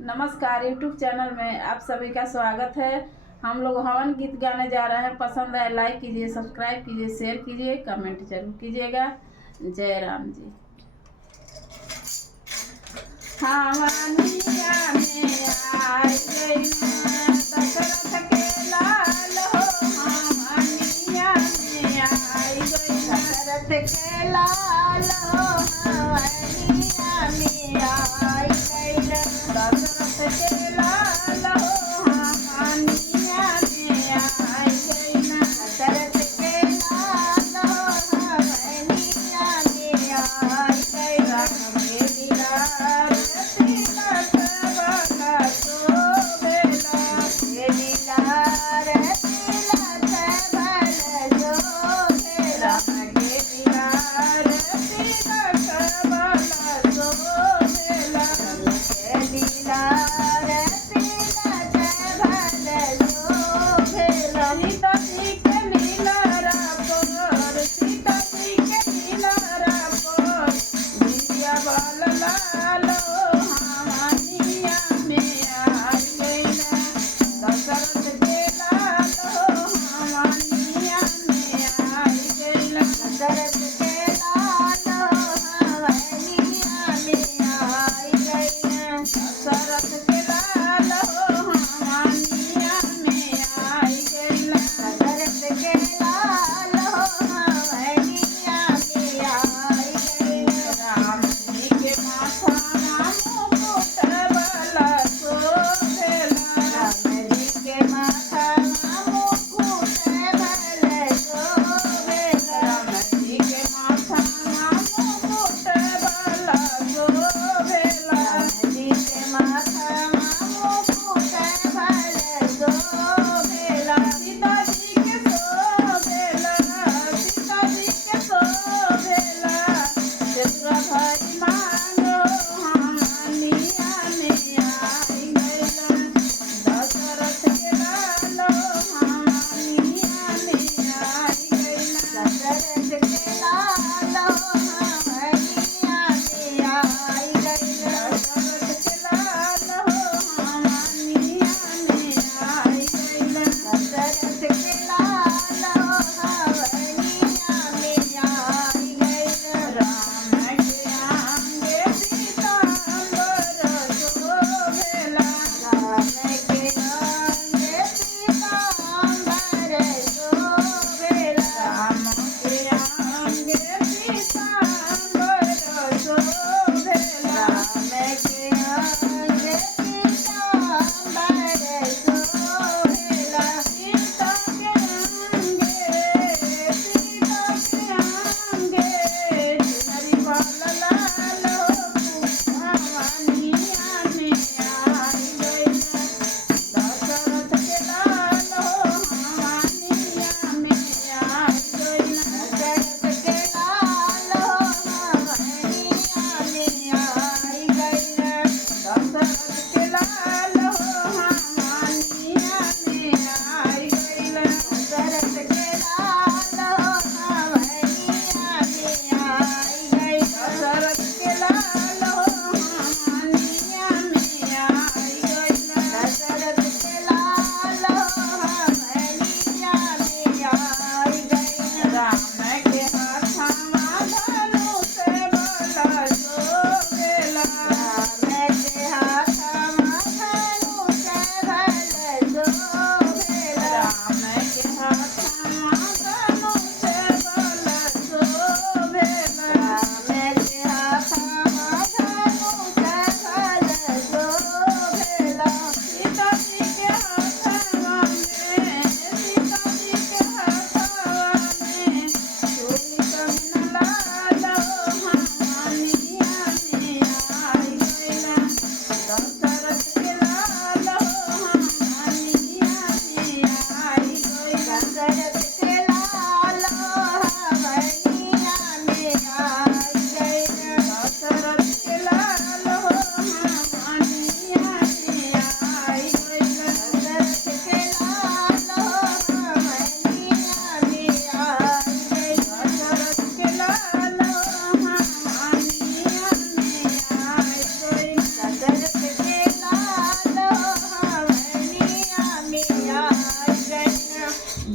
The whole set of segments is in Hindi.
नमस्कार। यूट्यूब चैनल में आप सभी का स्वागत है। हम लोग हवन गीत गाने जा रहे हैं। पसंद आए लाइक कीजिए, सब्सक्राइब कीजिए, शेयर कीजिए, कमेंट जरूर कीजिएगा। जय राम जी। हवनिया में आई गई दशरथ के लाल हो, हवनिया में आई गई दशरथ के लाल हो, हवनिया में आई गई दशरथ के लाल हो, हवनिया में आई गई दशरथ के लाल हो, हवनिया में आई गई राम के बिलार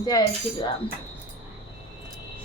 जय श्री राम।